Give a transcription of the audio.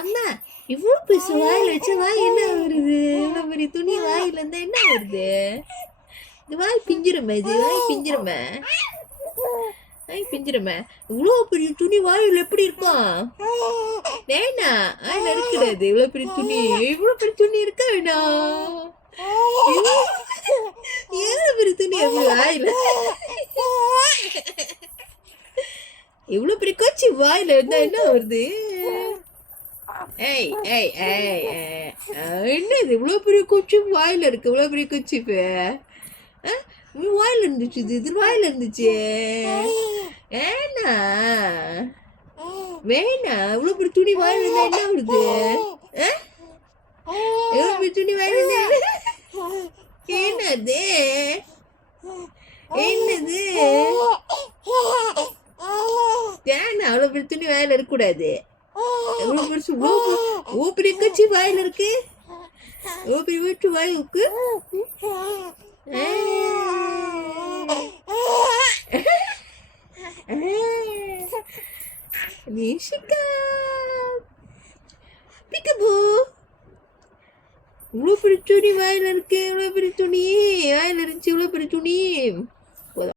அம்மா இவ்வளோ பெருசு வாயில் வச்ச வாய் என்ன வருது? இவ்வளோ பெரிய துணி வாயில இருந்தா என்ன வருது? இது வாய் பிஞ்சிருமே, இது வாய் பிஞ்சிருமே, வாய் பிஞ்சிருமே. இவ்வளோ பெரிய துணி வாயில் எப்படி இருக்கும்? வேணா வாயில் இருக்கிறது. இவ்வளோ பெரிய துணி, இவ்வளோ பெரிய துணி இருக்க வேணாம். எவ்வளோ பெரிய துணி அப்படி வாயில? இவ்வளோ பெரிய கொச்சி வாயில இருந்தா என்ன வருது? ஏய் ஏய் ஏய் என்னது இவ்வளோ பெரிய கொச்சி வாயில இருக்கு? இவ்வளோ பெரிய கொச்சி வாயில இருந்துச்சு, இது வாயில இருந்துச்சு. ஏன்னா வேணா இவ்வளோ பெரிய துணி வாயில இருந்தா என்ன வருது? எவ்வளோ பெரிய துணி வாயில இருந்தா என்னது? என்னது? ஏன்னா அவ்வளோ பெரிய துணி வாயில இருக்கக்கூடாது. எவ்வளோ பெருசு, இவ்வளோ பெரிய கட்சி வாயில இருக்கு. இவ்வளோ பெரிய வீட்டு வாய் இருக்கு. நிஷிகா பிக்கபு இவ்வளோ பெரிய துணி வாயில இருக்கு. இவ்வளோ பெரிய துணி வாயில இருந்துச்சு. இவ்வளோ பெரிய துணி